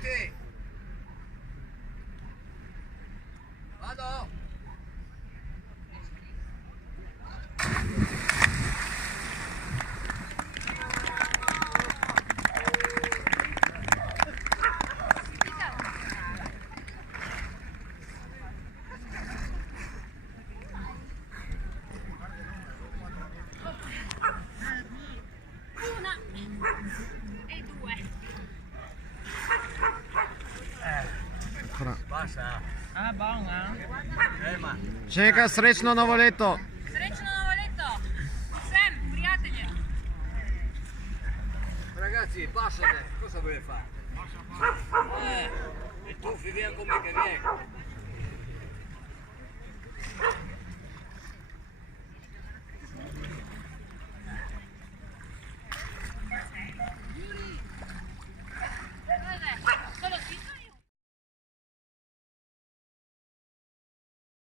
Pronti? Vado! Una e due. Basta. Ah, buona. Ma. Čeka, srečno novo leto! Srečno novo leto! Vsem, prijatelje! Ragazzi, passate, cosa volete fare? E tu, via come che vieni.